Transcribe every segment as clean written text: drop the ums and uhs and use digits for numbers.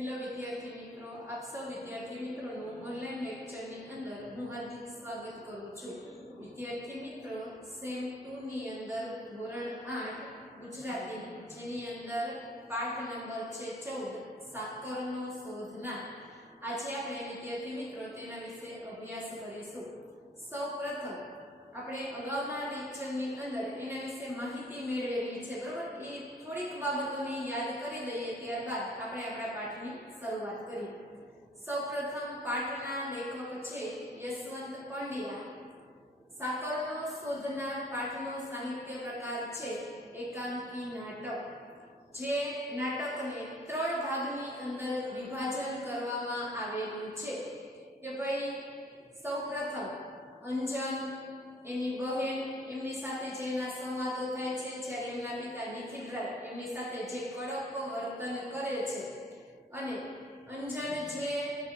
Hello વિદ્યાર્થી મિત્રો, આપ સૌ વિદ્યાર્થી મિત્રોનું ઓનલાઈન લેક્ચરની અંદર હું હાર્દિક સ્વાગત કરું છું. વિદ્યાર્થી મિત્રો, સેમ 2 ની અંદર ધોરણ 8 ગુજરાતી જેની અંદર પાઠ નંબર છે 14 સાકરનો શોધનાર. આજે આપણે વિદ્યાર્થી મિત્રો તેના વિશે અભ્યાસ કરીશું. સૌપ્રથમ આપણે અગાઉના લેક્ચરની અંદર એના વિશે માહિતી મેળવેલી છે, બરોબર? એ થોડીક બાબતોને યાદ કરી લઈએ, ત્યારબાદ આપણે આપણા પાઠની શરૂઆત કરીએ. સૌપ્રથમ પાઠના લેખક છે યશવંત પંડ્યા. સાકરનો શોધનાર પાઠનો સાહિત્ય પ્રકાર છે એકાંકી નાટક. જે નાટકને 3 ભાગની અંદર વિભાજન કરવામાં આવેલું છે. કે ભાઈ સૌપ્રથમ અંજન, એની બહેન, એમની સાથે જેના સંવાદો થાય છે, જ્યારે એમના પિતા નિખિલરાય એમની સાથે જે કડક વર્તન કરે છે, અને અંજન જે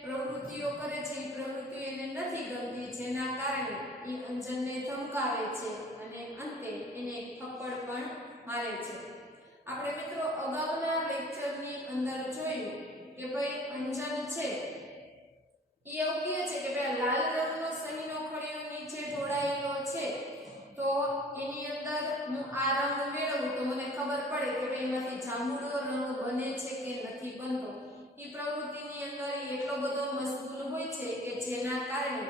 પ્રવૃત્તિઓ કરે છે એ પ્રવૃત્તિઓ એને નથી ગમતી, જેના કારણે એ અંજનને ધમકાવે છે અને અંતે એને થપ્પડ પણ મારે છે. આપણે મિત્રો અગાઉના લેક્ચરની અંદર જોયું કે ભાઈ અંજન છે એ એવું કહે છે કે ભાઈ લાલ રંગનો સહીનો ખડીયો નીચે ઢોળાયેલો છે, તો એની અંદર હું આ રંગ મેળવું તો મને ખબર પડે કે ભાઈ એમાંથી જાંબુડો રંગ બને છે કે નથી બનતો. એ પ્રવૃત્તિની અંદર એટલો બધો મશગુલ હોય છે કે જેના કારણે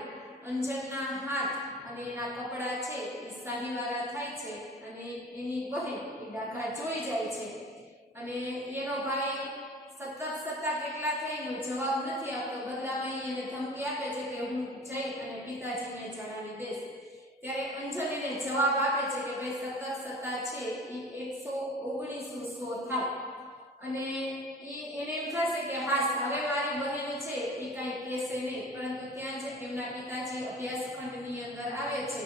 અંજનના હાથ અને એના કપડા છે એ સાહીવાળા થાય છે અને એની બહેન એ ડાઘા જોઈ જાય છે, અને એનો ભાઈ સત્તા કેટલા થઈનો જવાબ નથી આપતો. બદલામાં એને ધમકી આપે છે કે હું જઈ અને પિતાજીને જણાવી દઈશ. ત્યારે અંજન એને જવાબ આપે છે કે ભાઈ સત્તા છે એ 119 થાય, અને એને એમ થશે કે હા હવે મારી બહેન છે એ કાંઈ કહેશે નહીં. પરંતુ ત્યાં જ એમના પિતાજી અભ્યાસખંડની અંદર આવે છે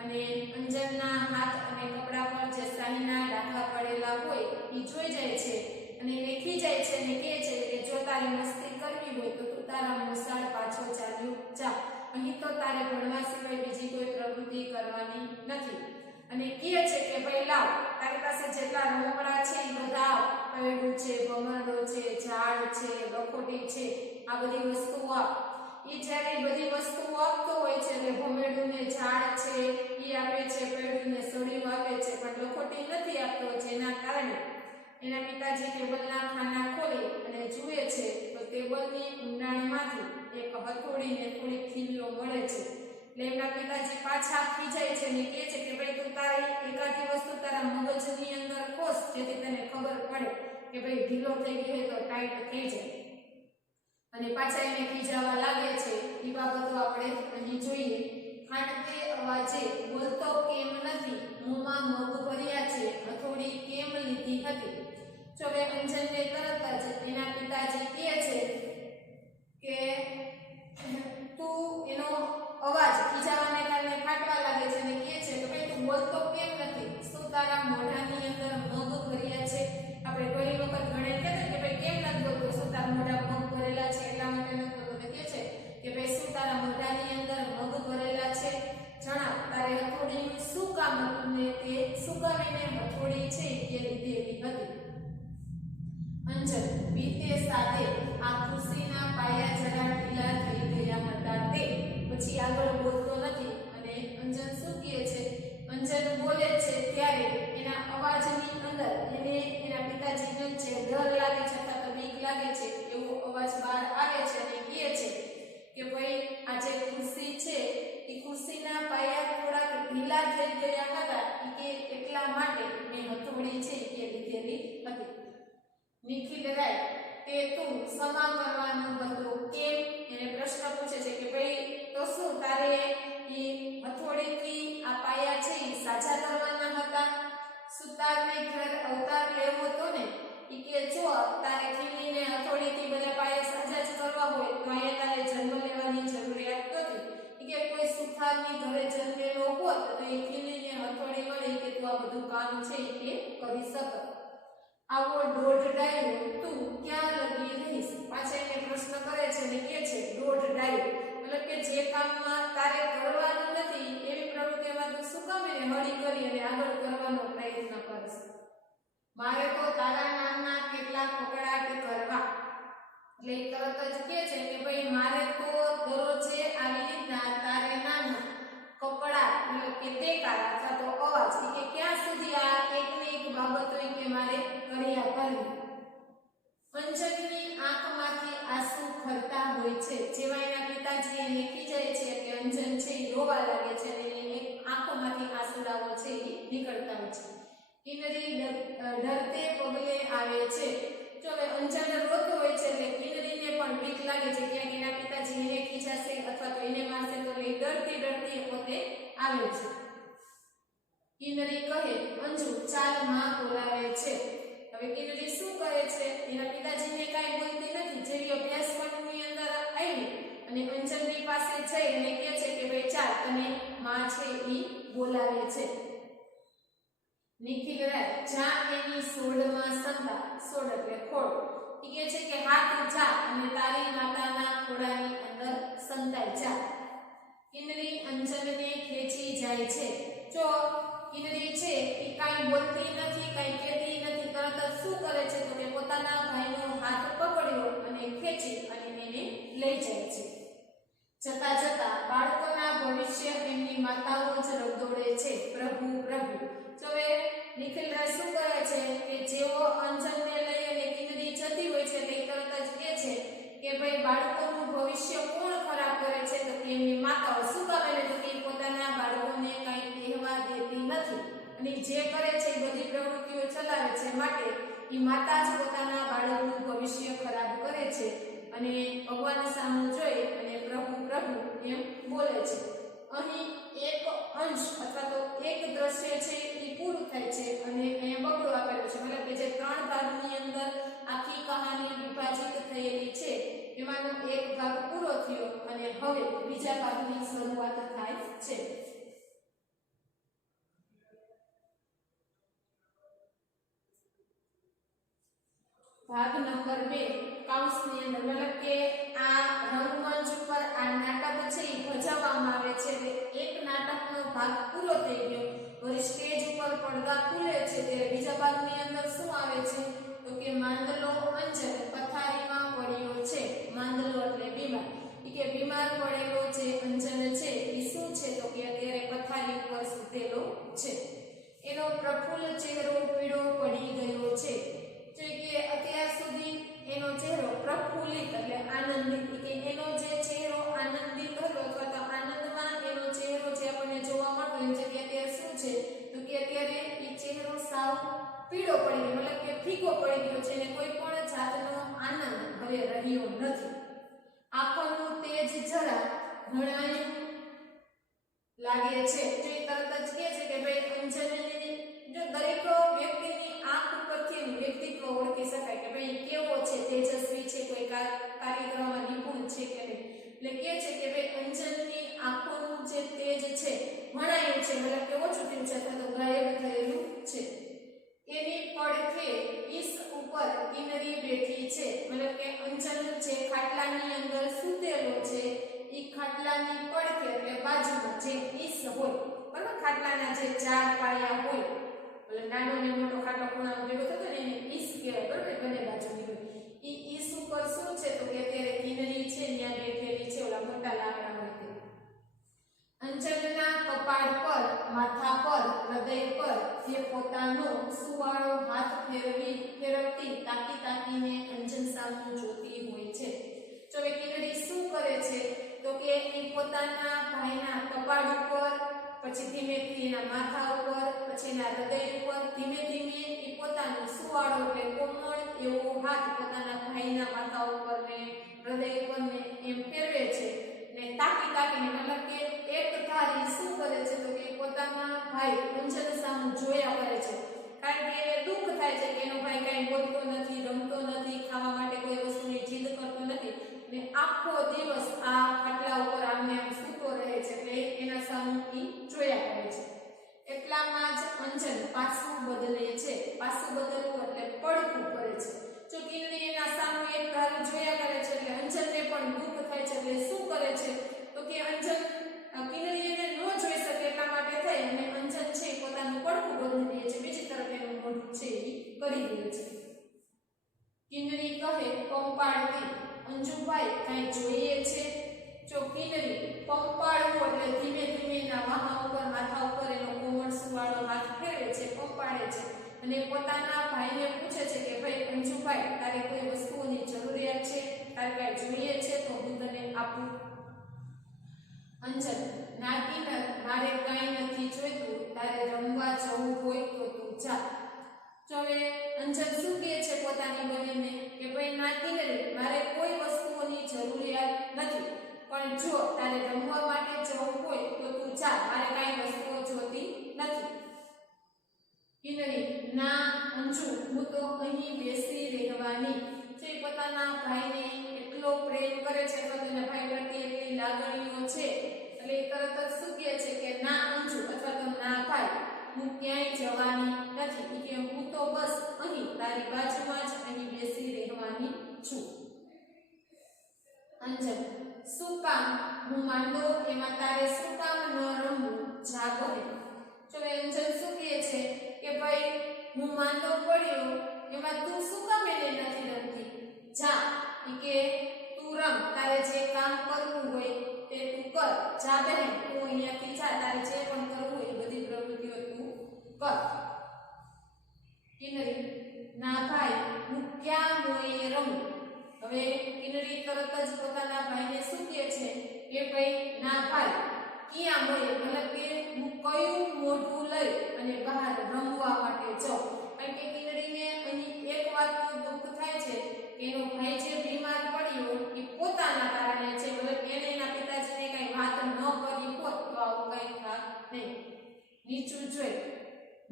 અને અંજનના હાથ અને કપડા પર જે સાહીના ડાઘા પડેલા હોય એ જોઈ જાય છે અને એને ખીજાય છે અને કહે છે કે જો તારે મસ્તી કરવી હોય તો તું તારા મોસાળ પાછો ચાલ્યો જા, અહીં તો તારે ભણવા સિવાય બીજી કોઈ પ્રવૃત્તિ કરવાની નથી. અને કહે છે કે ભાઈ લાવ, તારી પાસે જેટલા રમકડા છે એ બધા પૈડું છે, ભમરડો છે, ઝાડ છે, લખોટી છે, આ બધી વસ્તુઓ આપ. એ જ્યારે બધી વસ્તુઓ આપતો હોય છે એટલે ભમેડુંને ઝાડ છે એ આપે છે, પૈડુંને સળિયું આપે છે, પણ લખોટી નથી આપતો, જેના કારણે એના પિતાજી ટેબલના ખાના ખોલી અને જુએ છે તો ટેબલની ઊંડાણમાંથી એક હથોડીને થોડી ખીલીઓ મળે છે. એટલે એમના પિતાજી પાછા ખીજાય છે અને કહે છે કે ભાઈ તું તારી એકાદી વસ્તુ તારા મગજની અંદર ખોસ, જેથી તને ખબર પડે કે ભાઈ ઢીલો થઈ ગયો હોય તો ટાઈટ થઈ જાય. અને પાછા એને ખીજાવા લાગે છે. એ બાબતો આપણે અહીં જોઈએ. ખાંડતે અવાજે બોલતો કેમ નથી, મોંમાં મગ ભર્યા છે, હથોડી કેમ લીધી હતી. જો હવે અંજનને તરત જ એના પિતાજી કહે છે કે તું એનો અવાજ ખીજાવાને કારણે ફાટવા લાગે છે અને કહે છે કે ભાઈ તું બોલતો કેમ નથી, શું તારા મોઢાની અંદર મગ ભર્યા છે. આપણે ઘણી વખત ગણે કહેતા કે ભાઈ કેમ નથી બોલતો, શું તારા મોઢા મગ ભરેલા છે એટલા માટે નથી બોલતો. કહે છે કે ભાઈ શું તારા મોઢાની અંદર મગ ભરેલા છે, જણાવ તારે હથોડીનું શું કામ હતું ને તે શું કામ એને હથોડી છે એ લીધેલી હતી. અંજન બીતે સાદે આ ખુશીના પાયા જરા ઢીલા થઈ ગયા હતા તે. પછી આગળ બોલતો નથી અને અંજન શું કહે છે, અંજન બોલે છે ત્યારે એના અવાજની અંદર એને એના પિતાજીને છે ડર લાગે છે અથવા તો બીક લાગે છે એવો અવાજ બહાર આવે છે અને કહે છે કે ભાઈ આ જે ખુશી છે એ ખુશીના પાયા થોડાક ઢીલા થઈ ગયા હતા કે એટલા માટે મેં હથોડી છે એ લીધેલી હતી. નિખિલરાય તે તું ક્ષમા કરવાનું બદલું કેમ, એને પ્રશ્ન પૂછે છે કે ભાઈ તો શું તારે એ હથોડીથી આ પાયા છે એ સાચા કરવાના હતા. સુતારને ઘર અવતાર લેવો તો ને એ કે જો તારે ખીલીને હથોડીથી બધા પાયા સાચા જ કરવા હોય તો અહીંયા તારે જન્મ લેવાની જરૂરિયાત નથી. કે કોઈ સુથારની ઘરે જન્મેલો હોત તો એ ખીલીને હથોડી વડે કે તું આ બધું કામ છે એ કરી શકત. આવો દોઢ ડાયો તું ક્યાં લગી રહીશ. પાછા એને પ્રશ્ન કરે છે અને કહે છે દોઢ ડાયો, મતલબ કે જે કામમાં તારે કરવાનું નથી એવી પ્રવૃત્તિમાં તું શું કામ એને હળી કરી અને આગળ કરવાનો પ્રયત્ન કરશ. મારે તો તારા નામના કેટલા કકડાટ કરવા. એટલે તરત જ કહે છે કે ભાઈ મારે તો દરરોજે આવી રીતના તારે નાના કપડા એટલે કે ટેકા અથવા તો અવાજ કે ક્યાં સુધી આ એક ને એક બાબતો કે મારે કર્યા કરવી. અંજનની આંખમાંથી આંસુ ખરતા હોય છે. જેવા એના પિતાજી એને ખીજાય છે કે અંજન છે એ રોવા લાગે છે અને એને આંખોમાંથી આંસુડાઓ છે એ નીકળતા હોય છે. કિન્નરી ડરતે પગલે આવે છે. જો હવે અંજન રોતો હોય છે એટલે કિન્નરીને પણ બીક લાગે છે કે એના પિતાજી એને ખીજાશે અથવા તો એને મારશે, તો એ ડરતી પોતે આવે છે. કિન્નરી કહે અંજુ ચાલ માં બોલાવે છે. હવે કિન્નરી શું કરે છે? એના પિતાજીને કાંઈ બોલતી નથી. જેવી અભ્યાસ ખંડની અંદર આવી અને અંજનની પાસે જઈ અને કહે છે કે ભાઈ ચાલ તને માં છે ઈ બોલાવે છે. નિખિલ રાય જા એની સોડમાં સંતા. સોડ એટલે ખોડ. ઈ કહે છે કે હા તું જા અને તારી માતાના ખોડાની અંદર સંતાઈ જા. કિન્નરી અંજનને ખેંચી જાય છે. જો કિન્નરી છે એ કાંઈ બોલતી નથી, કાંઈ કહેતી નથી. તરત જ શું કરે છે તો કે પોતાના ભાઈનો હાથ પકડ્યો અને ખેંચી અને એને લઈ જાય છે. જતા જતા બાળકોના ભવિષ્ય એમની માતાઓ જ રગદોડે છે. પ્રભુ પ્રભુ. તો એ નિખિલરાય શું કરે છે કે જેવો અંજનને લઈ અને કિન્નરી જતી હોય છે તે તરત જ કહે છે કે ભાઈ બાળકોનું ભવિષ્ય કોણ ખરાબ કરે છે તો કે એમની માતાઓ. શું કરે તો કે પોતાના બાળકોને કાંઈ કહેવા દેતી નથી અને જે કરે છે એ બધી પ્રવૃત્તિઓ ચલાવે છે. માટે એ માતા જ પોતાના બાળકનું ભવિષ્ય ખરાબ કરે છે અને ભગવાન સામું જોઈ અને પ્રભુ પ્રભુ એમ બોલે છે. અહીં એક અંશ અથવા તો એક દ્રશ્ય છે એ પૂરું થાય છે અને અહીંયા બગડો આપેલો છે. મતલબ કે જે 3 ભાગની અંદર આખી કહાની વિભાજિત થયેલી છે એમાંનો એક ભાગ પૂરો થયો અને હવે બીજા ભાગની શરૂઆત થાય છે. ભાગ નંબર 2 કાઉન્સની અંદર મતલબ કે આ રંગમંચ ઉપર આ નાટક છે એ ભજવવામાં આવે છે. એટલે એક નાટકનો ભાગ પૂરો થઈ ગયો. વળી સ્ટેજ ઉપર પડદા ખુલે છે ત્યારે બીજા ભાગની અંદર શું આવે છે તો કે માંદલો અંજન પથારીમાં પડ્યો છે. માંદલો એટલે બીમાર. કે બીમાર પડેલો જે અંજન છે એ શું છે તો કે અત્યારે પથારી ઉપર સૂતેલો છે. એનો પ્રફુલ્લ ચહેરો પીળો પડી ગયો છે. તો કે અત્યાર સુધી એનો ચહેરો પ્રફુલ્લિત એટલે આનંદિત કે એનો જે ચહેરો આનંદિત હતો અથવા તો આનંદમાં એનો ચહેરો જે આપણને જોવા મળતો એમ છે કે અત્યારે શું છે તો કે અત્યારે એ ચહેરો સાવ પીળો પડી ગયો મતલબ કે ફીકો પડી ગયો છે અને કોઈ પણ જાતનો આનંદ હવે રહ્યો નથી. આંખોનું તેજ જરા ભણાયું લાગે છે. તો એ તરત જ કહે છે કે ભાઈ અંજનની જો દરેક વ્યક્તિની આંખ ઉપરથી વ્યક્તિત્વ ઓળખી શકાય કે ભાઈ કેવો છે, તેજસ્વી છે, કોઈ કાર્યક્રમમાં નિપુણ છે કે નહીં. એટલે કહે છે કે ભાઈ અંજનની આંખોનું જે તેજ છે ભણાયું છે મતલબ કે ઓછું થયું છે અથવા તો ગાયબ થયેલું છે. એની પડખે ઈસ ઉપર કિન્નરી બેઠી છે મતલબ કે અંજન જે ખાટલાની અંદર સૂતેલો છે એ ખાટલાની પડખે એટલે બાજુમાં જે ઈસ હોય બરાબર, ખાટલાના જે 4 પાયા હોય એટલે નાનો ને મોટો ખાટલો ખૂણામાં ભેગો થતો ને એને ઈસ કહેવાય બરાબર, બંને બાજુની હોય. એ ઈસ ઉપર શું છે તો કે અત્યારે કિન્નરી છે ત્યાં બેઠેલી છે ઓલા મોટા લાકડા હોય તે. અંજનના કપાળ પર, માથા પર, હૃદય પર જે પોતાનો સુવાળો હાથ ફેરવતી તાકીને અંજન સામું જોતી હોય છે. જો એ કિન્નરી શું કરે છે તો કે એ પોતાના ભાઈના કપાળ ઉપર, પછી ધીમેથી એના માથા ઉપર, પછી એના હૃદય ઉપર ધીમે ધીમે એ પોતાનો સુવાળો એટલે કોમળ એવો હાથ પોતાના ભાઈના માથા ઉપર ને હૃદય ઉપર ને એમ ફેરવે છે ને તાકીને મતલબ કે એક ધારી શું કરે છે તો કે પોતાના ભાઈ અંજન સામુ જોયા કરે છે. કારણ કે એને દુઃખ થાય છે કે એનો ભાઈ કાંઈ બોલતો નથી, રમતો નથી, ખાવા માટે કોઈ વસ્તુની જીદ કરતો નથી ને આખો દિવસ આ ખાટલા ઉપર આમને આમ સૂતો રહે છે એટલે એના સામુ જોયા કરે છે. એટલામાં જ અંજન પાછું બદલે છે. પાછું બદલવું એટલે પડખું કરે છે. જો કિન્નરી એના સામુ એક ધારું જોયા કરે છે એટલે અંજનને પણ દુઃખ થાય છે એટલે શું કરે છે તો કે અંજન કિન્નરી એને ન જોઈ શકે એટલા માટે થઈ અને અંજન છે પોતાનું પડખું બદલી દે છે. બીજી તરફ એનું મોઢું છે એ કરી દે છે. કિન્નરી કહે કંપાળતી અંજુભાઈ કઈ જોઈએ છે? જો કિનરી પંપાળવું એટલે ધીમે ધીમે એના માથા ઉપર એનો કોમળ સુવાળો હાથ ફેરવે છે, પંપાળે છે અને પોતાના ભાઈને પૂછે છે કે ભાઈ અંજુભાઈ, તારે કોઈ વસ્તુઓની જરૂરિયાત છે? તારે કઈ જોઈએ છે તો હું તને આપું. અંજન, ના કિન્નર, મારે કઈ નથી જોઈતું. તારે રમવા જવું હોય તો તું જા. જો હવે અંજન શું કહે છે પોતાની બહેનને કે ભાઈ ના કિન્નરી, મારે કોઈ વસ્તુઓની જરૂરિયાત નથી, પણ જો તારે રમવા માટે જવું હોય તો તું જા, મારે કઈ વસ્તુઓ જોતી નથી. કિન્નરી, ના અંજુ, હું તો અહીં બેસી રહેવાની. જે પોતાના ભાઈને એટલો પ્રેમ કરે છે, તો તેના ભાઈ પ્રત્યે એટલી લાગણીઓ છે, એટલે તરત જ શું કહે છે કે ના અંજુ અથવા તો ના ભાઈ, હું ક્યાંય જવાની નથી, કે હું તો બસ અહીં તારી બાજુમાં જ અહીં બેસી રહેવાની છું. અંજન, શું કામ? હું માંદો, એમાં તારે શું કામ ન રમવું? જા ઘરે. જો અંજન શું કહે છે કે ભાઈ હું માંદો પડ્યો, એમાં તું શું કામ એને નથી રમતી? જા, કે તું રમ, તારે જે કામ કરવું હોય તે તું કર. જા બહેન, તું અહીંયાથી જા, તારે જે પણ કરવું હોય એ બધી પ્રવૃત્તિઓ તું કર. કિન્નરી, ના ભાઈ, હું ક્યાં મોયે રમું? હવે કિન્નરી તરત જ પોતાના ભાઈને શું કહે છે કે ભાઈ ના ભાઈ, ક્યાં મોયે મતલબ કે હું કયું મોઢું લઈ અને બહાર રમવા માટે જાઉં. કારણ કે કિન્નરીને અહીં એક વાતનું દુઃખ થાય છે કે એનો ભાઈ જે બીમાર પડ્યો એ પોતાના કારણે છે, મતલબ એને એના પિતાજીને કઈ વાત ન કરી હોત તો આવું કઈ થાત નહીં. નીચું જોઈ,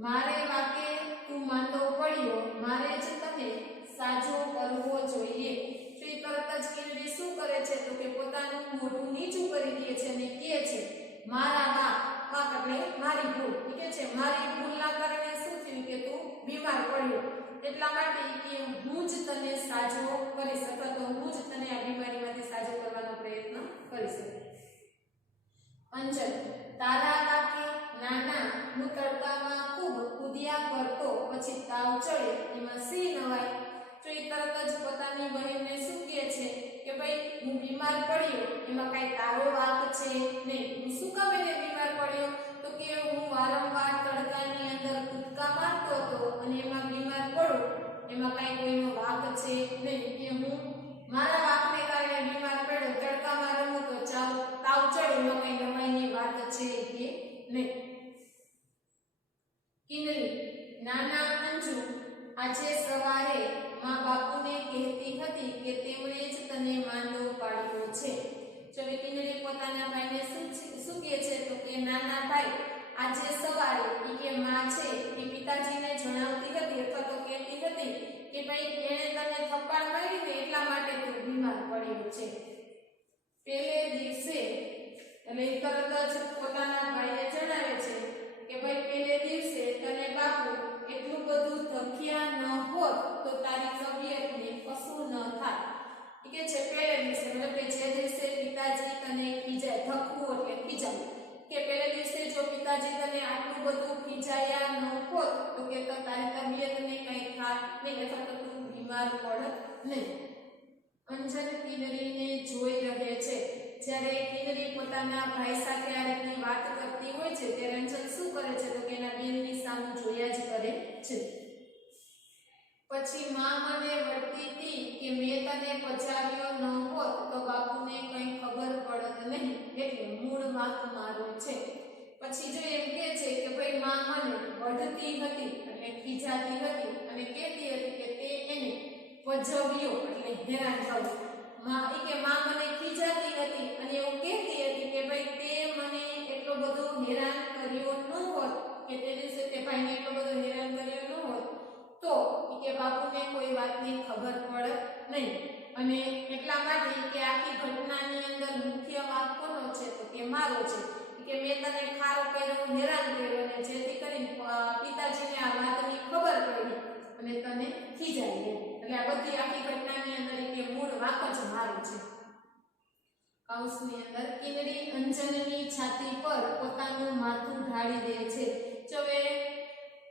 મારે વાકે તું માંદો પડ્યો, મારે જ તને સાજો કરવો જોઈએ. તો એ તરત જ કિન્નરી શું કરે છે તો કે પોતાનું મોઢું નીચું કરી દે છે અને કહે છે મારા વાક એટલે મારી ભૂલ. કે છે મારી ભૂલના કારણે શું થયું કે તું બીમાર પડ્યો, એટલા માટે કે હું જ તને સાજો કરીશ અથવા તો હું જ તને આ બીમારીમાંથી સાજો કરવાનો પ્રયત્ન કરીશ. અંજન, તારા વાકે નાના, હું તડકામાં ખૂબ કૂદ્યા કરતો, પછી તાવ ચડે, એમાં સી નવાય? તો એ તરત જ પોતાની બહેનને શું કહે છે કે ભાઈ હું બીમાર પડ્યો, એમાં કઈ તારો વાક છે નહીં. હું શું કામ એને બીમાર પડ્યો? તો કે હું વારંવાર તડકાની અંદર કૂદકા મારતો હતો અને એમાં બીમાર પડું, એમાં કઈ કોઈનો વાક છે નહીં. કે હું મારા વાકને કારણે બીમાર પડ્યો, તડકામાં રમું તો તાવ ચડે, એમાં કઈ નવાઈની વાત છે કે નહીં. કિન્નરી, નાના અંજુ, આજે સવારે માં બાપુને કહેતી હતી કે તેમણે જ તને માંદો પાડ્યો છે. જો કિન્નરી પોતાના ભાઈને શું કહે છે તો કે નાના ભાઈ, આજે સવારે કે માં છે એ પિતાજીને જણાવતી હતી અથવા તો કહેતી હતી કે ભાઈ એને તને થપ્પડ મારીને એટલા માટે તું બીમાર પડ્યો છે. પહેલે દિવસે એટલે તરત જ પોતાના ભાઈને જણાવે છે કે ભાઈ પહેલે દિવસે તને બાપુ એટલું બધું ધક્યા ન હોત તો તારી તબિયતને કશું ન થાય. કે છે પહેલે દિવસે મતલબ કે જે દિવસે પિતાજી તને ખીજાય, ધક્કું એટલે ખીજાય, કે પહેલે દિવસે જો પિતાજી તને આટલું બધું ખીજાયા ન હોત તો કે તારી તબિયતને કંઈ થાત નહીં અથવા તો તું બીમાર પડત નહીં. અંજન કિન્નરીને જોઈ રહે છે. જ્યારે કિન્નરી પોતાના ભાઈ સાથે આ રીતની વાત કરતી હોય છે ત્યારે અંજન શું કરે છે તો કે એના બેનની સામે જોયા જ કરે છે. પછી માં મને વળતી હતી કે મેં તને પચાવ્યો ન હોત તો બાપુને કંઈ ખબર પડત નહીં, એટલે મૂળ વાંક મારો છે. પછી જો એમ કહે છે કે ભાઈ માં મને વઢતી હતી એટલે ખીજાતી હતી અને કહેતી હતી કે તે એને પજવ્યો એટલે હેરાન થવું. માં મને ખીજાતી હતી અને એવું કહેતી હતી કે ભાઈ તે મને એટલો બધો હેરાન કર્યો ન હોત કે તે દિવસે તે ભાઈને એટલો બધો હેરાન કર્યો ન હોત તો કે બાપુને કોઈ વાતની ખબર પડત નહીં. અને એટલા માટે કે આખી ઘટનાની અંદર મુખ્ય વાક કોનો છે તો કે મારો છે. કે મેં તને ખારો કર્યો, હેરાન કર્યો અને જેથી કરીને પિતાજીને આ વાતની ખબર પડી અને તને ખીજાઈ ગઈ. એટલે આ બધી આખી ઘટનાની અંદર કે મૂળ વાક જ મારો છે. કૌંસની અંદર કિન્નરી અંજનની છાતી પર પોતાનું માથું ઢાળી દે છે. જો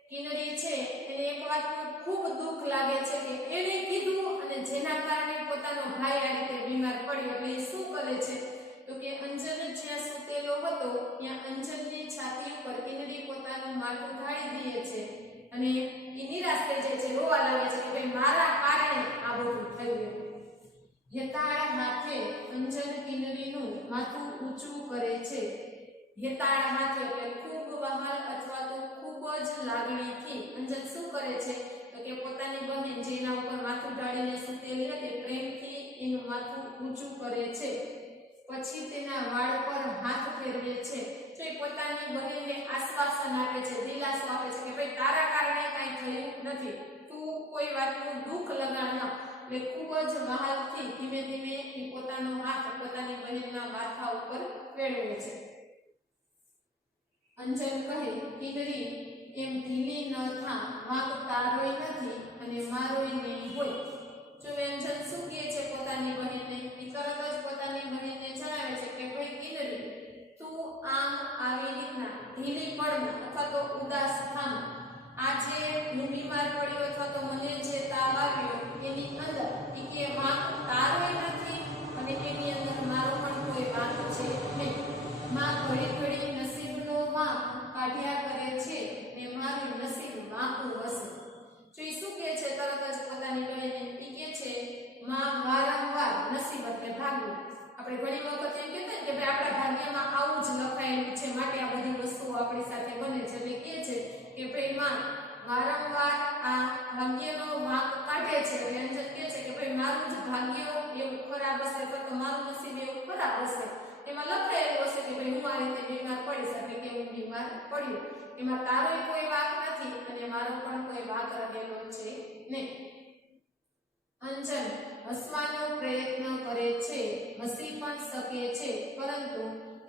કિન્નરી છે એને એક વાતનું ખૂબ દુઃખ લાગે છે કે એણે કીધું અને જેના કારણે પોતાના પોતાનો ભાઈ આ રીતે બીમાર પડ્યો એટલે એ શું કરે છે તો કે અંજન જ્યાં સૂતેલો હતો ત્યાં અંજનની છાતી ઉપર કિનરી પોતાનું માથું ઢાળી દે છે અને એ નિરાશ થઈ જાય છે, રોવા લાગે છે કે ભાઈ મારા કારણે આ બધું થયું. હેતાળ હાથે અંજન કિનરીનું માથું ઊંચું કરે છે. હેતાળ હાથે એટલે ખૂબ વહાલ અથવા તો ખૂબ જ લાગણીથી અંજન શું કરે છે તો કે પોતાની બહેન જેના ઉપર માથું ઢાળીને સૂતેલી હતી પ્રેમથી એનું માથું ઊંચું કરે છે. પછી તેના વાળ પર હાથ ફેરવે છે. તો એ પોતાની બહેનને આશ્વાસન આપે છે, દિલાસો આપે છે કે ભાઈ તારા કારણે કાંઈ થયું નથી, તું કોઈ વાતનું દુઃખ લગાડના. એટલે ખૂબ જ વહાલથી ધીમે ધીમે એ પોતાનો હાથ પોતાની બહેનના માથા ઉપર ફેરવે છે. અંજન કહે કિનરી એમ ઢીલી ન થા, વાંક તારોય નથી અને મારોય નહીં હોય. જો અંજન શું કહે છે પોતાની બહેનને, એ તરત જ પોતાની બહેનને જણાવે છે કે ભાઈ કિનરી તું આમ આવી રીતના ઢીલી પડમાં અથવા તો ઉદાસ થામ, આ જે હું બીમાર પડ્યો અથવા તો મને જે તાવ આવ્યો એની અંદર એ કે વાંક તારોય નથી અને એની અંદર મારો પણ કોઈ વાંક છે નહીં. માં ઘડી ઘડી નસીબનો વાંક કાઢ્યા કરે છે ને મારું નસીબ વાંકું હશે. જો એ શું કહે છે તરત જ પોતાની બહેનને, એ કહે છે માં વારંવાર નસીબ એટલે ભાગ્ય. આપણે ઘણી વખત એમ કહેતા કે ભાઈ આપણા ભાગ્યમાં આવું જ લખાયેલું છે માટે આ બધી વસ્તુઓ આપણી સાથે બને છે. એટલે કહે છે કે ભાઈ માં વારંવાર આ ભાગ્યનો વાંક કાઢે છે. એટલે અંજન કહે છે કે ભાઈ મારું જ ભાગ્ય એવું ખરાબ હશે અથવા તો મારું નસીબ એવું ખરાબ હશે, એમાં લખાયેલું હશે કે ભાઈ હું આ રીતે બીમાર પડીશ એટલે કે હું બીમાર પડ્યો, એમાં તારો કોઈ વાંક નથી અને મારો પણ કોઈ વાંક રહેલો છે નહીં. અંજન હસવાનો પ્રયત્ન કરે છે, હસી પણ શકે છે, પરંતુ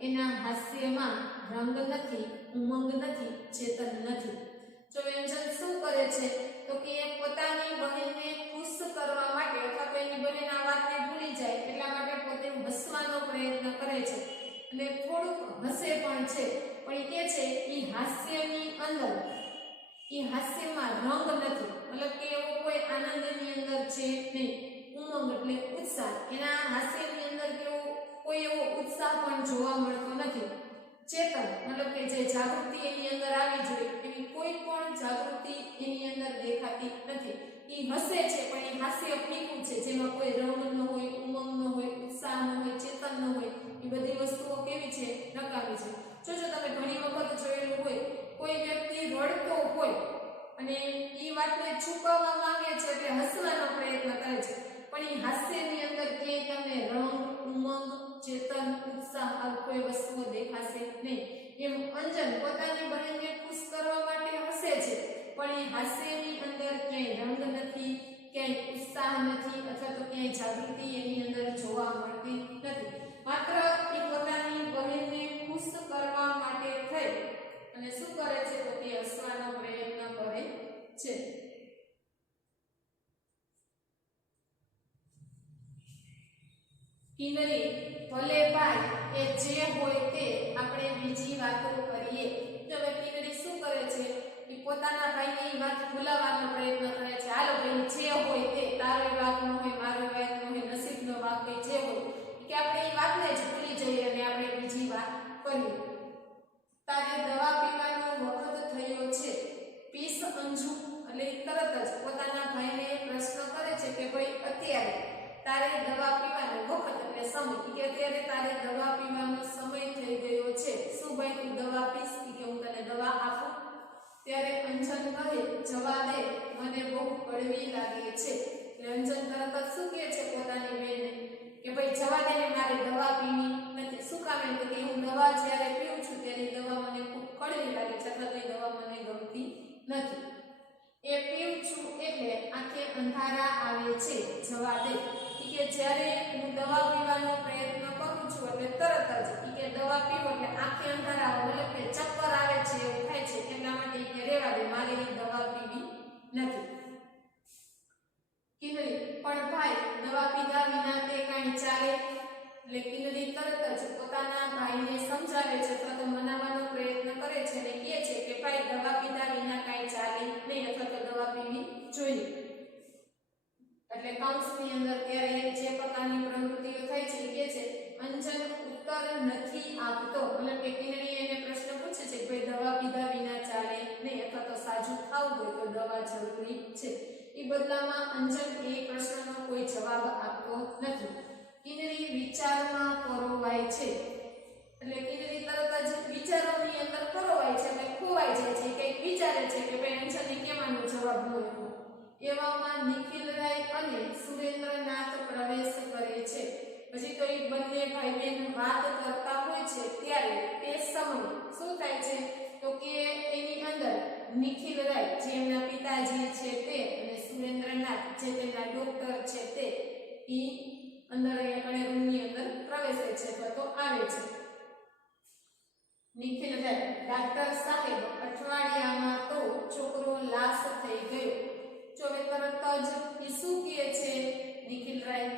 એના હાસ્યમાં રંગ નથી, ઉમંગ નથી, ચેતન નથી. જો અંજન શું કરે છે તો કે પોતાની બહેનને ખુશ કરવા માટે અથવા તો એની બહેન આ વાતને ભૂલી જાય એટલા માટે પોતે હસવાનો પ્રયત્ન કરે છે અને થોડુંક હસે પણ છે, પણ એ કે છે એ હાસ્યની અંદર એ હાસ્યમાં રંગ નથી, મતલબ કે એવો કોઈ આનંદની અંદર છે નહીં. ઉમંગ એટલે ઉત્સાહ, એના હાસ્યની અંદર કેવો કોઈ એવો ઉત્સાહ પણ જોવા મળતો નથી. ચેતન મતલબ કે જે જાગૃતિ એની અંદર આવી જોઈએ એવી કોઈ પણ જાગૃતિ એની અંદર દેખાતી નથી. એ હસે છે પણ એ હાસ્ય ફીકું છે, જેમાં કોઈ રંગ ન હોય, ઉમંગ ન હોય, ઉત્સાહ ન હોય, ચેતન ન હોય. એ બધી વસ્તુઓ કેવી છે? નકામી છે. જો તમે ઘણી વખત જોયેલું હોય કોઈ વ્યક્તિ રડતો હોય અને એ વાતને છુપાવવા માંગે છે એટલે હસવાનો પ્રયત્ન કરે છે, પણ એ હાસ્યની અંદર ક્યાંય તમને રંગ, ઉમંગ, ચેતન, ઉત્સાહ આ કોઈ વસ્તુઓ દેખાશે નહીં. એમ અંજન પોતાની બહેનને ખુશ કરવા માટે હસે છે પણ એ હાસ્યની અંદર ક્યાંય રંગ નથી, ક્યાંય ઉત્સાહ નથી અથવા તો ક્યાંય જાગૃતિ એની અંદર જોવા મળતી નથી. માત્ર એ પોતાની બહેનને ખુશ કરવા માટે થઈ અને શું કરે છે તો તે હસવાનો પ્રયત્ન કરે છે. કિનરી ભલે ભાઈ એ જે હોય તે આપણે બીજી વાતો કરીએ. તો હવે કિનરી શું કરે છે એ પોતાના ભાઈને એ વાત ભૂલાવવાનો પ્રયત્ન કરે છે. હાલો ભાઈ જે હોય તે, તારો વાત ન હોય, મારો વાત ન હોય, નસીબનો વાત કઈ જે હોય કે આપણે એ વાતને જ ભૂલી જઈએ અને આપણે બીજી વાત કરીએ. તારે દવા પીવાનો વખત થયો છે, પીસ અંજુ. એટલે તરત જ પોતાના ભાઈને પ્રશ્ન કરે છે કે ભાઈ અત્યારે તારે દવા પીવાનો વખત એટલે સમય, કે અત્યારે તારે દવા પીવાનો સમય થઈ ગયો છે. શું ભાઈ તું દવા પીશ કે હું તને દવા આપું? ત્યારે અંજન કહે જવા દે, મને બહુ કડવી લાગે છે. એટલે અંજન તરત જ શું કહે છે પોતાની બેનને કે ભાઈ જવા દે ને, મારે દવા પીવી નથી. શું કામ? એમ કે હું દવા જ્યારે પીઉં છું ત્યારે દવા મને ખૂબ કડવી લાગે છે અથવા તો એ દવા મને ગમતી નથી. એ પીઉં છું એટલે આંખે અંધારા આવે છે, જવા દે. કે જ્યારે હું દવા પીવાનો પ્રયત્ન કરું છું એટલે તરત જ કે દવા પીવો એટલે આંખે અંધારા આવે, મતલબ કે ચક્કર આવે છે એવું થાય છે, એટલા માટે કે રહેવા દે, મારે દવા પીવી નથી. કિનરી પણ ભાઈ દવા પીધા વિના તે કાંઈ ચાલે? એટલે કિનરી તરત જ પોતાના ભાઈને સમજાવે છે અથવા તો મનાવવાનો પ્રયત્ન કરે છે અને કહે છે કે ભાઈ દવા પીધા વિના કાંઈ ચાલે નહીં અથવા તો દવા પીવી જોઈએ. એટલે કૌંસની અંદર ત્યારે જે નથી આપતો, મતલબ કે કિનરી એને પ્રશ્ન પૂછે છે કે ભાઈ દવા પીધા વિના ચાલે નહીં અથવા તો સાજું ખાવું હોય તો દવા જરૂરી છે. એ બદલામાં અંજન એ પ્રશ્નનો કોઈ જવાબ આપતો નથી. કિનરી વિચારમાં પરોવાય છે, એટલે કિનરી તરત જ વિચારોની અંદર પરોવાય છે, એટલે ખોવાઈ જાય છે, કંઈક વિચારે છે કે ભાઈ અંજનને કેમ આનો જવાબ ન આપ્યો. એવામાં નિખિલરાય અને સુરેન્દ્રનાથ પ્રવેશ કરે છે. પછી તો એ બંને ભાઈ બહેન વાત કરતા હોય છે ત્યારે તે સમયે શું થાય છે તો કે એની અંદર નિખિલરાય જે એમના પિતાજી છે તે અને સુરેન્દ્રનાથ જે તેમના ડોક્ટર છે તે એ અંદર અહીંયા રૂમની અંદર પ્રવેશે છે અથવા તો આવે છે. નિખિલરાય, ડાક્ટર સાહેબ, અઠવાડિયામાં તો છોકરો લાશ થઈ ગયો. જો હવે તરત જ એ શું કહે છે નિખિલરાય,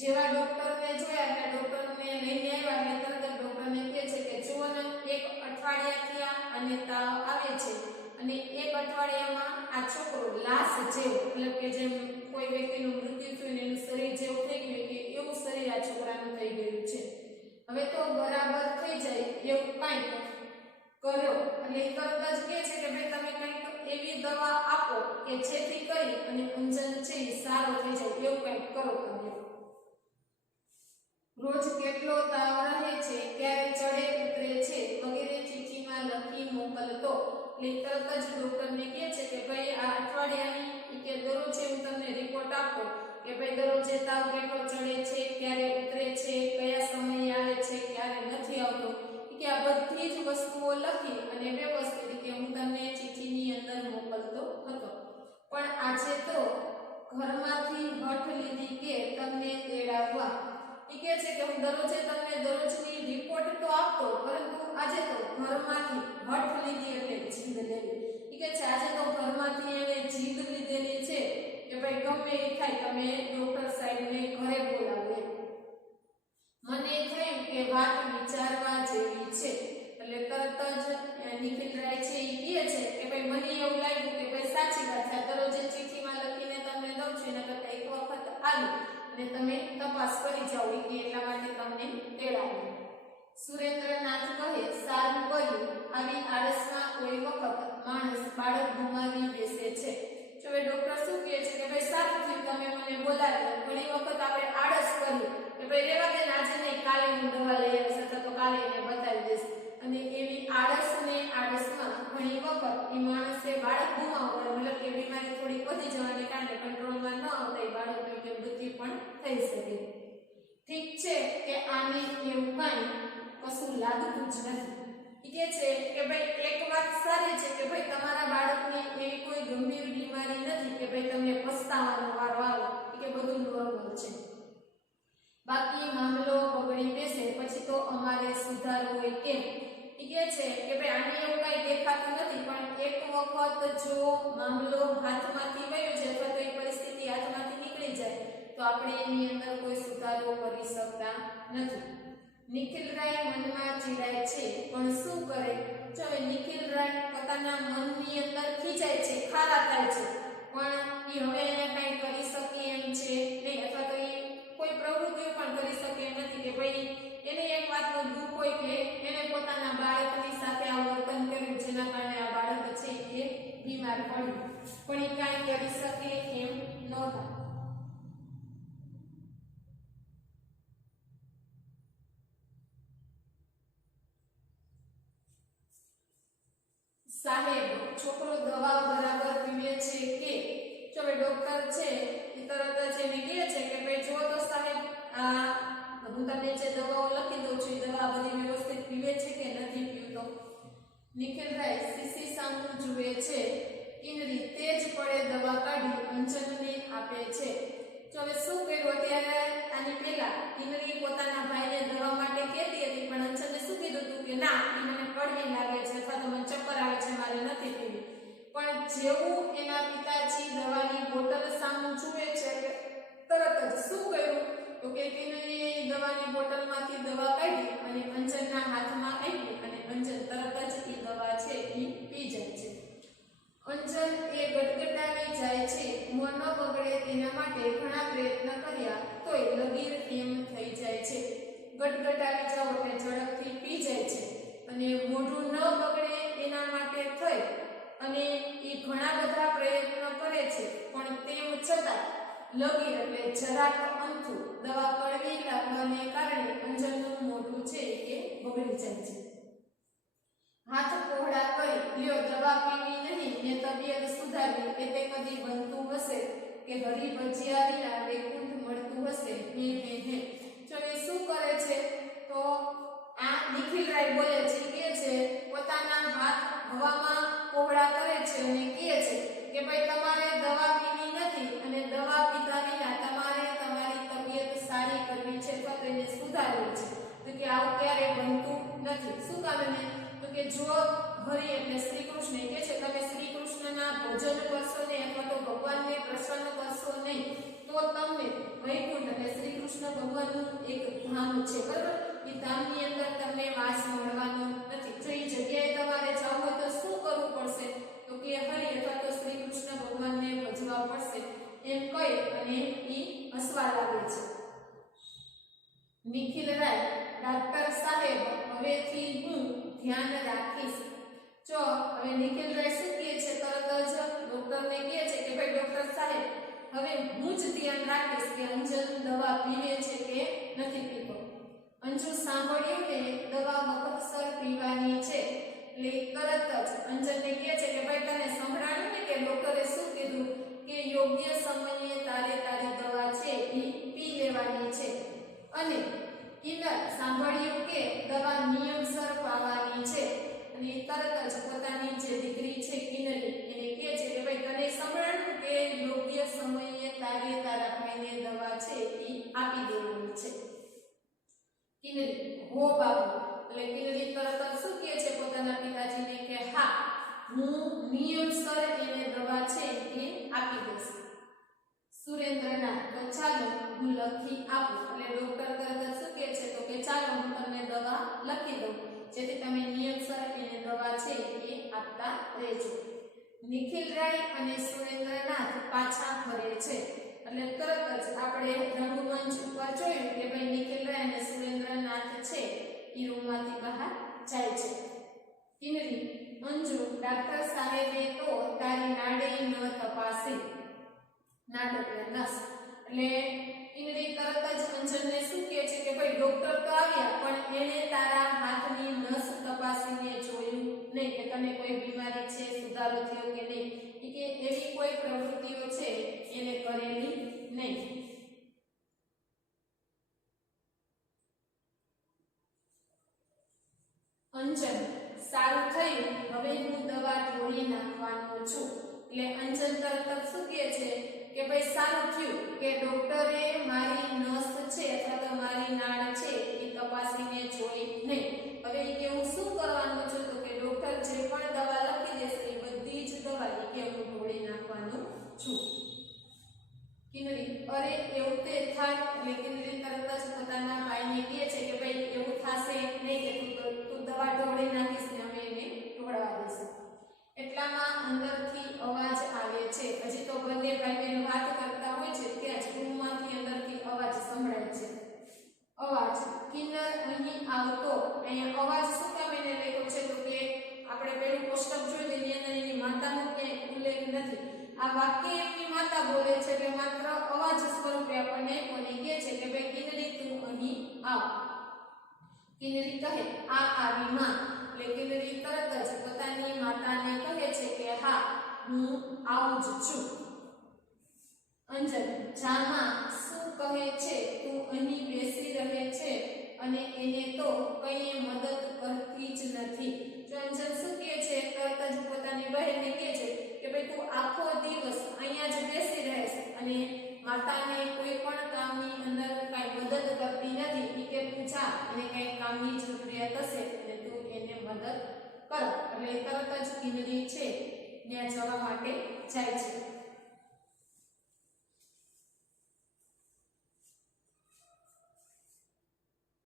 જેવા ડોક્ટરને જોયા એટલે ડોક્ટરને લઈને આવ્યા એટલે તરત જ ડોક્ટરને કહે છે કે જો ને 1 અઠવાડિયા થયા અને તાવ આવે છે અને 1 અઠવાડિયામાં આ છોકરો લાશ જેવો, મતલબ કે જેમ કોઈ વ્યક્તિનું મૃત્યુ થયું ને એનું શરીર જેવું થઈ ગયું કે એવું શરીર આ છોકરાનું થઈ ગયું છે. હવે તો બરાબર થઈ જાય એવું કંઈક કરો. અને તરત જ કહે છે કે ભાઈ તમે કંઈક એવી દવા આપો કે જેથી કરી અને અંજન છે એ સારો થઈ જાય એવું કંઈક કરો તમે. રોજ કેટલો તાવ રહે છે, ક્યારે ચડે ઉતરે છે વગેરે ચિઠ્ઠીમાં લખી મોકલતો. એટલે તરત જ ડોક્ટરને કહે છે કે ભાઈ આ અઠવાડિયાની કે દરરોજ હું તમને રિપોર્ટ આપો કે ભાઈ દરરોજ તાવ કેટલો ચડે છે, ક્યારે ઉતરે છે, કયા સમયે આવે છે, ક્યારે નથી આવતો, કે આ બધી જ વસ્તુઓ લખી અને વ્યવસ્થિત કે હું તમને ચિઠ્ઠીની અંદર મોકલતો હતો. પણ આજે તો ઘરમાંથી હઠ લીધી કે તમને તેડાવવા. એ કહે છે કે હું દરરોજે તમને દરરોજની રિપોર્ટ તો આપતો, પરંતુ આજે તો ઘરમાંથી હઠ લીધી એટલે જીદ લેવી. એ કહે છે આજે તો ઘરમાંથી એને જીદ લીધેલી છે કે ભાઈ ગમે એ થાય તમે ડોક્ટર સાહેબને ઘરે બોલાવો. મને થયું કે વાત વિચારવા જેવી છે. એટલે તરત જ નિખિલરાય છે એ કહે છે કે ભાઈ મને એવું લાગ્યું કે ભાઈ સાચી વાત છે, દરરોજ ચિઠ્ઠીમાં લખીને તમને દઉં છું એના કરતાં એક વખત આવી અને તમે તપાસ કરી જાઓ કે એટલા માટે તમને તેડાવ્યો. સુરેન્દ્રનાથ કહે સારું કર્યું, આવી આળસમાં કોઈ વખત માણસ બાળક ગુમાવી બેસે છે. જો હવે ડોક્ટર શું કહે છે કે ભાઈ સારું થયું તમે મને બોલાવ્યા, ઘણી વખત આપણે આળસ કરી કે ભાઈ રેવા દે આજે નહીં કાલે હું દવા લઈ આવીશ અથવા તો કાલે એને બતાવી દઈશ. અને એવી આળસને આળસમાં ઘણી વખત એ માણસે બાળક ગુમાવવું પડે, મતલબ કે બીમારી થોડી વધી જવાને કારણે કંટ્રોલમાં ન આવતા એ બાળકનું કે મૃત્યુ પણ થઈ શકે. ઠીક છે કે આને એવું કાંઈ કશું લાગતું જ નથી. કહે છે કે ભાઈ એક વાત સારી છે કે ભાઈ તમારા બાળકને એવી કોઈ ગંભીર બીમારી નથી કે ભાઈ તમને પસ્તાવાનો વારો આવે, કે બધું નોર્મલ છે. બાકી મામલો બગડી બેસે પછી તો અમારે સુધારવો હોય કેમ. એ કહે છે કે ભાઈ આને એવું કાંઈ દેખાતું નથી, પણ એક વખત જો મામલો હાથમાંથી વયો જાય અથવા તો એ પરિસ્થિતિ હાથમાંથી નીકળી જાય તો આપણે એની અંદર કોઈ સુધારો કરી શકતા નથી. નિખિલરાય મનમાં ચીડાય છે પણ શું કરે. જો હવે નિખિલરાય પોતાના મનની અંદર ખીચાય છે, ખારા થાય છે, પણ એ હવે એને કંઈ કરી શકે એમ છે નહીં અથવા તો એ કોઈ પ્રવૃત્તિઓ પણ કરી શકે એમ નથી કે ભાઈ એને એક વાતનું દુઃખ હોય કે એને પોતાના બાળકની સાથે આ વર્તન કર્યું જેના કારણે આ બાળક છે એ બીમાર પડ્યું, પણ એ કાંઈ કરી શકે એમ નહોતા. સાહેબ, છોકરો દવા બરાબર પીવે છે કે. જો હવે ડોક્ટર છે એ તરત જ એને કહે છે કે ભાઈ જો તો સાહેબ આ હું તમને જે દવાઓ લખી દઉં છું એ દવા બધી વ્યવસ્થિત પીવે છે કે નથી પીવતો. નિખિલરાય સીસી સામું જુએ છે. કિનરી તેજ પડે દવા કાઢી અંજનને આપે છે. જો હવે શું કર્યું અત્યારે આની પહેલા કિનરી પોતાના ભાઈને દવા માટે કહેતી હતી, પણ અંજને શું કીધું હતું કે ના એ મને કડવી લાગે છે અથવા તો મને ચક્કર આવે છે મારે નથી પીવી. પણ જેવું એના પિતાજી દવાની બોટલ સામું જુએ છે તરત જ શું કર્યું તો કે કિનરીએ દવાની બોટલમાંથી દવા કાઢી અને અંજનના હાથમાં આપી અને અંજન તરત જ એ દવા છે એ પી જાય છે. અંજન એ ગટગટાવી જાય છે. મોં ન બગડે તેના માટે ઘણા પ્રયત્ન કર્યા તોય લગીર એમ થઈ જાય છે. ગટગટ આવી જાવ એટલે ઝડપથી પી જાય છે અને મોઢું ન બગડે એના માટે થઈ અને એ ઘણા બધા પ્રયત્નો કરે છે, પણ તેમ છતાં લગી એટલે જરાક અમથું દવા કડવી લાગવાને કારણે અંજનનું મોઢું છે એ બગડી જાય છે. હાથ પહોળા કરી લ્યો દવા પીવી નહીં ને તબિયત સુધારવી એ તે કદી બનતું હશે કે હરી ભજીયા વિના વૈકુંઠ મળતું હશે? હે. ચલો શું કરે છે તો આ નિખિલરાય બોલે છે કે છે પોતાના હાથ હવામાં પહોળા કરે છે અને કહે છે કે ભાઈ તમારે દવા પીવી નથી અને દવા પીધા વિના તમારે તમારી તબિયત સારી કરવી છે તો તેને સુધારવી છે. તો કે આવું ક્યારે બનતું નથી. શું કારણે? તો કે જો હરિ એટલે શ્રી કૃષ્ણ કહે છે તમે શ્રી કૃષ્ણના ભજન કરશો ને અથવા તો ભગવાનને પ્રસન્ન કરશો નહીં તો તમને વૈકુંઠ એટલે શ્રી કૃષ્ણ ભગવાનનું એક ધામ છે, બરાબર, એ ધામની અંદર તમને વાસ મળવાનો નથી. જો એ જગ્યાએ તમારે જવું હોય તો શું કરવું પડશે? તો કે હરિ અથવા તો શ્રી કૃષ્ણ ભગવાનને ભજવા પડશે એમ કહી અને એ હસવા લાગે છે. નિખિલરાય ડાક્ટર સાહેબ હવેથી હું ધ્યાન રાખીશ. જો હવે નિખિલરાય શું કહે છે? તરત જ ડોક્ટરને કહે છે કે ભાઈ ડોક્ટર સાહેબ હવે હું જ ધ્યાન રાખીશ કે અંજન દવા પીવે છે કે નથી પીતો. અંજુ સાંભળ્યું કે દવા વખતસર પીવાની છે એટલે તરત જ અંજનને કહે છે કે ભાઈ તને સંભળાયું ને કે ડોક્ટરે શું કીધું કે યોગ્ય સમયે તારે તારી દવા છે એ પી લેવાની છે. અને કિન્નર સાંભળ્યું કે દવા નિયમસર પાવાની છે અને તરત જ પોતાની જે દીકરી છે કિન્નરી એને કહે છે કે ભાઈ તને સંભળાયું કે યોગ્ય સમયે તારે તારા ભાઈને દવા છે એ આપી દેવાની છે. કિન્નરી હો બાપુ. એટલે કિન્નરી તરત જ શું કહે છે પોતાના પિતાજીને કે હા હું નિયમસર એને દવા છે એ આપી દઈશ. સુરેન્દ્રનાથ તો ચાલો હું લખી આપું. એટલે ડોક્ટર તરત જ શું કહે છે તો કે ચાલો હું તમને દવા લખી દઉં જેથી તમે નિયમસર એને દવા છે એ આપતા રહેજો. નિખિલરાય અને સુરેન્દ્રનાથ પાછા ફરે છે એટલે તરત જ આપણે રંગમંચ ઉપર જોયું કે ભાઈ નિખિલરાય અને સુરેન્દ્રનાથ છે એ રૂમમાંથી બહાર જાય છે. કિન્નરી અંજુ ડાક્ટર સાહેબે તો તારી નાડે ન તપાસી. નાડ એટલે નસ. એટલે કિન્નરી તરત જ અંજનને શું કહે છે કે ભાઈ ડોક્ટર તો આવ્યા પણ એને તારા હાથની નસ તપાસીને જોયું નહીં કે તને કોઈ બીમારી છે, સુધારો થયો કે નહીં, કે એવી કોઈ પ્રવૃત્તિઓ છે એને કરેલી નહીં. અંજન સારું થયું હવે હું દવા ઢોળી નાખવાનો છું. એટલે અંજન તરત જ શું કહે છે કે ભાઈ સારું થયું કે ડોક્ટરે મારી નસ છે અથવા તો મારી નાળ છે એ તપાસીને જોઈ નહીં. હવે કે હું શું કરવાનું છું તો કે ડોક્ટર જે પણ દવા લખી દેશે એ બધી જ દવા કે હું ઢોળી નાખવાનું છું. કિન્નરી અરે એવું તે થાય. એટલે કિન્નરી તરત જ પોતાના ભાઈને કહે છે કે ભાઈ એવું થશે નહીં કે તું દવા ઢોળી નાખીશ ને અમે એને ઢોળવા દઈશું. એટલામાં અંદરથી અવાજ આવે છે. હજી તો બંને ભાઈ બહેન વાત કરતા હોય છે ત્યાં જ રૂમમાંથી અંદરથી અવાજ સંભળાય છે. અવાજ કિન્નર અહીં આવતો. અહીંયા અવાજ શું કામ એને લખ્યો છે તો કે આપણે પેલું કોષ્ટક જોયું એની અંદર એની માતાનો ક્યાંય ઉલ્લેખ નથી. આ વાક્ય એમની માતા બોલે છે કે માત્ર અવાજ સ્વરૂપે આપણને કોને કહે છે કે ભાઈ કિન્નરી તું અહીં આવ. કિન્નરી કહે આ આવી માં. એટલે કિન્નરી તરત જ પોતાની માતાને કહે છે કે હા હું આવું જ છું. અંજન જામાં શું કહે છે તું અહીં બેસી રહે છે અને એને તો કંઈ મદદ કરતી જ નથી. જો અંજન શું કહે છે તરત જ પોતાની બહેનને કહે છે કે ભાઈ તું આખો દિવસ અહીંયા જ બેસી રહેશ અને માતાને કોઈ પણ કામની અંદર કાંઈ મદદ કરતી નથી કે તું જા અને કંઈ કામની જરૂરિયાત હશે અને તું એને મદદ કર. એટલે તરત જ કિન્નરી છે ત્યાં જવા માટે જાય છે.